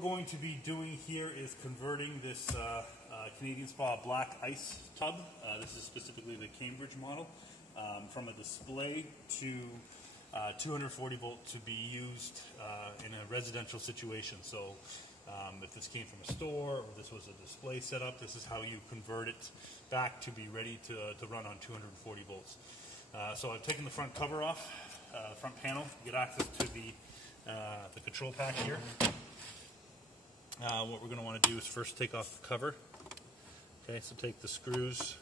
going to be doing here is converting this Canadian Spa black ice tub. This is specifically the Cambridge model, from a display to 240 volt to be used in a residential situation. So if this came from a store or this was a display setup, this is how you convert it back to be ready to run on 240 volts. So I've taken the front cover off, the front panel, to get access to the control pack here. What we're going to want to do is first take off the cover. Okay, so take the screws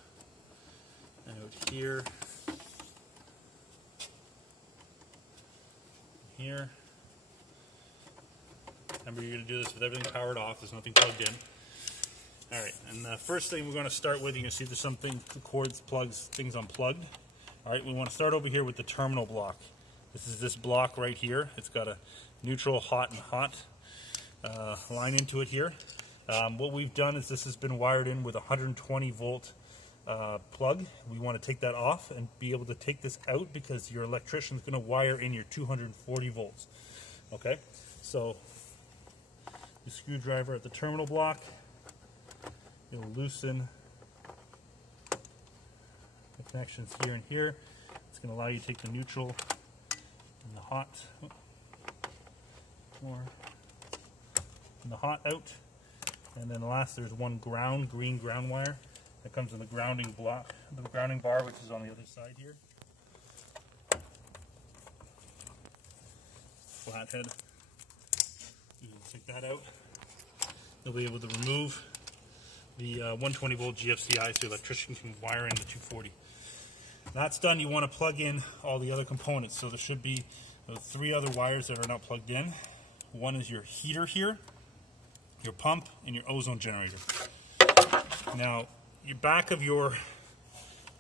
out here, here. Remember, you're going to do this with everything powered off. There's nothing plugged in. All right, and the first thing we're going to start with, you can see there's something, cords, plugs, things unplugged. All right, we want to start over here with the terminal block. This is this block right here. It's got a neutral, hot, and hot line into it here. What we've done is this has been wired in with a 120 volt plug. We want to take that off and be able to take this out because your electrician is going to wire in your 240 volts. Okay, so the screwdriver at the terminal block, it'll loosen the connections here and here. It's going to allow you to take the neutral and the hot, and the hot out. And then last, there's one green ground wire that comes in the grounding block, the grounding bar, which is on the other side here. Flathead. You can take that out. You'll be able to remove the 120 volt GFCI so the electrician can wire in the 240. That's done. You want to plug in all the other components. So there should be 3 other wires that are not plugged in. One is your heater here, your pump, and your ozone generator. Now, your back of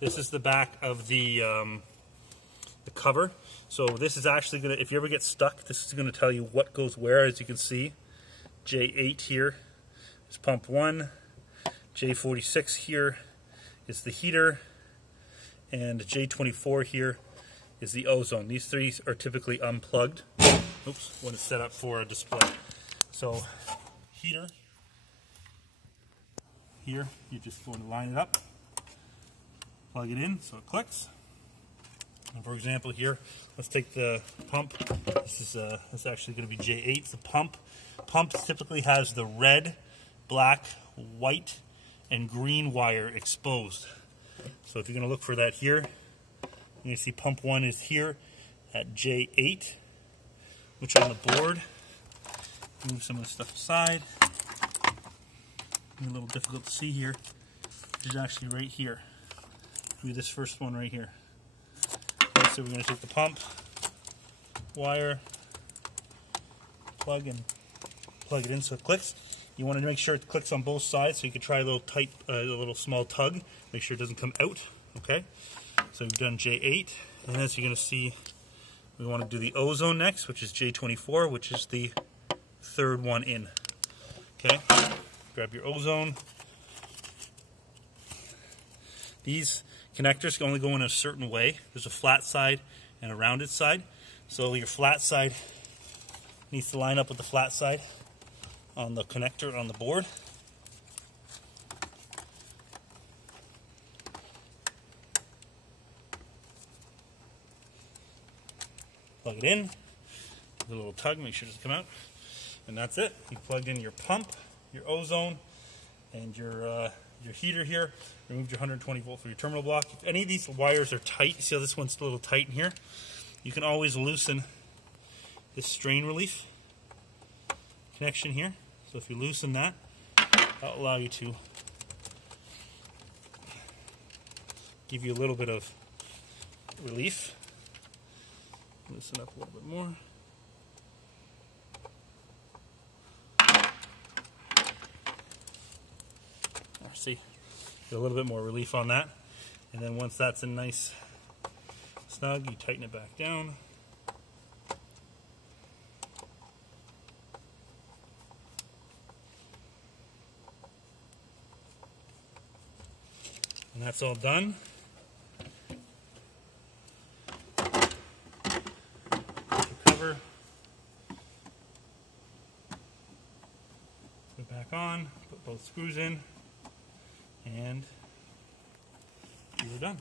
this is the back of the cover. So this is actually going to, if you ever get stuck, this is going to tell you what goes where. As you can see, J8 here is pump 1, J46 here is the heater, and J24 here is the ozone. These 3 are typically unplugged. Oops, when it's set up for a display. So heater, here, you're just going to line it up, plug it in so it clicks. And for example here, let's take the pump. This is actually going to be J8, it's the pump. Pump typically has the red, black, white, and green wire exposed. So if you're going to look for that here, you can see pump 1 is here at J8, which on the board, move some of the stuff aside. A little difficult to see here, which is actually right here. Do this first one right here. Okay, so we're going to take the pump wire, plug it in so it clicks. You want to make sure it clicks on both sides, so you can try a little small tug. Make sure it doesn't come out. Okay, so we've done J8, and as you're going to see, we want to do the ozone next, which is J24, which is the 3rd one in. Okay, grab your ozone. These connectors can only go in a certain way. There's a flat side and a rounded side. So your flat side needs to line up with the flat side on the connector on the board. Plug it in, give it a little tug, make sure it doesn't come out, and that's it. You plugged in your pump, your ozone, and your heater here. Removed your 120 volt for your terminal block. If any of these wires are tight, see how this one's a little tight in here? You can always loosen this strain relief connection here. So if you loosen that, that'll allow you to give you a little bit of relief. Loosen up a little bit more. See, get a little bit more relief on that. And then once that's a nice snug, you tighten it back down. And that's all done. Cover. back on, put both screws in, and you're done.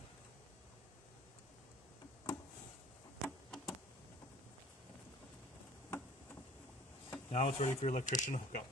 Now it's ready for your electrician to hook up.